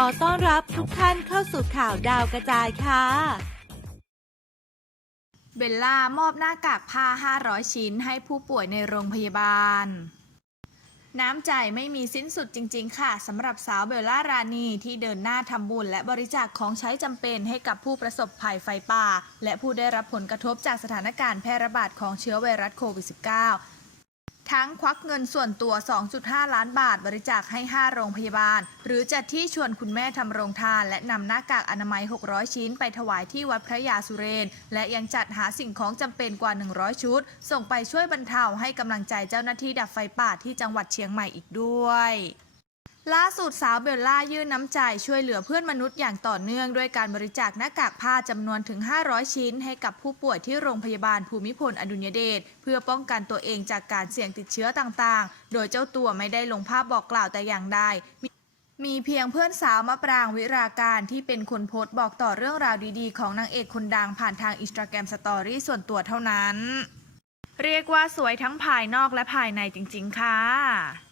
ขอต้อนรับทุกท่านเข้าสู่ข่าวดาวกระจายค่ะ เบลล่ามอบหน้ากากผ้า 500 ชิ้นให้ผู้ป่วยในโรงพยาบาล น้ำใจไม่มีสิ้นสุดจริง ๆ ค่ะสำหรับสาวเบลล่ารานีที่เดินหน้าทำบุญ และบริจาคของใช้จำเป็นให้กับผู้ประสบภัยไฟป่า และผู้ได้รับผลกระทบจากสถานการณ์แพร่ระบาดของเชื้อไวรัสโควิด -19 ทั้งควักเงินส่วนตัว 2.5 ล้านบาท บริจาคให้ 5 โรงพยาบาล หรือจัดที่ชวนคุณแม่ทำโรงทาน และนำหน้ากากอนามัย 600 ชิ้น ไปถวายที่วัดพระยาสุเรน และยังจัดหาสิ่งของจำเป็นกว่า 100 ชุด ส่งไปช่วยบรรเทาให้กำลังใจเจ้าหน้าที่ดับไฟป่าที่จังหวัดเชียงใหม่อีกด้วย ล่าสุดสาวเบลล่ายื่นน้ำใจช่วยเหลือเพื่อนมนุษย์อย่างต่อเนื่อง ด้วยการบริจาคหน้ากากผ้าจำนวนถึง 500 ชิ้น ให้กับผู้ป่วยที่โรงพยาบาลภูมิพลอดุลยเดชเพื่อป้องกันตัวเองจากการเสี่ยงติดเชื้อต่างๆ โดยเจ้าตัวไม่ได้ลงภาพบอกกล่าวแต่อย่างใดมีเพียงเพื่อนสาวมะปรางวิราการที่เป็นคนโพสต์บอกต่อเรื่องราวดีๆ ของนางเอกคนดังผ่านทางอินสตาแกรมสตอรี่ส่วนตัวเท่านั้น เรียกว่าสวยทั้งภายนอกและภายในจริง ๆ ค่ะ